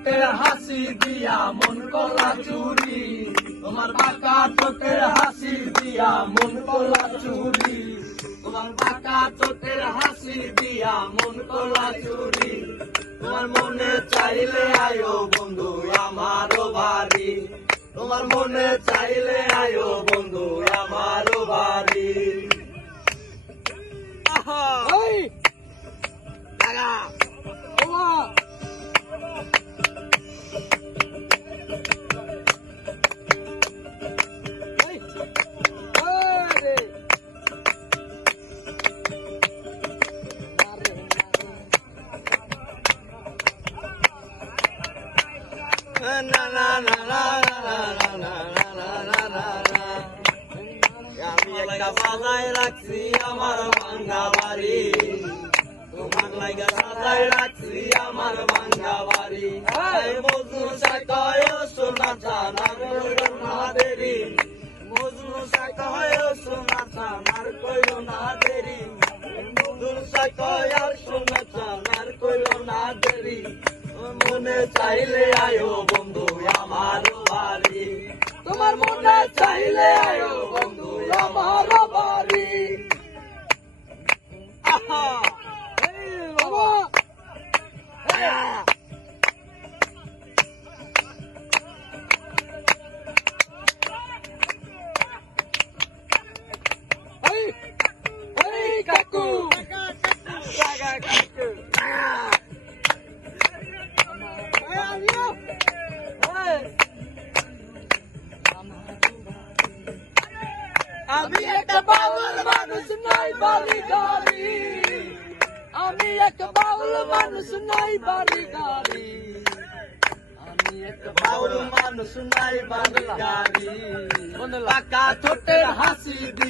ঠোঁটের হাসি দিয়া মন কলা চুরি। তোমার বাঁকা চোখের হাসি দিয়া মন কলা চুরি। তোমার বাঁকা চোখের হাসি দিয়া মন কলা চুরি। তোমার মনে চাইলে আয়ো বন্ধু, আমারও বাড়ি। তোমার মনে চাইলে আমি একটা বাজায় রাখছি আমার ভাঙ্গা বাড়ি তোমার লাগা সাজায় রাখছি আমার ভাঙ্গা বাড়ি মজনু সাকয় সোনা চানার কইল না দেরি মজনু সাকয় সোনা চানার কইল না সোনা চাইলে আয়ো বন্ধু আমার বাড়ি। তোমার মনে চাইলে আয়ো বন্ধু আমার বাড়ি। আহা! আমি একটা বাউল মানুষ নাই বাড়ি গাড়ি। আমি একটা বাউল মানুষ নাই বাড়ি গাড়ি। আমি একটা বাউল মানুষ নাই বাঙালি পাকা ঠোঁটের হাসি দি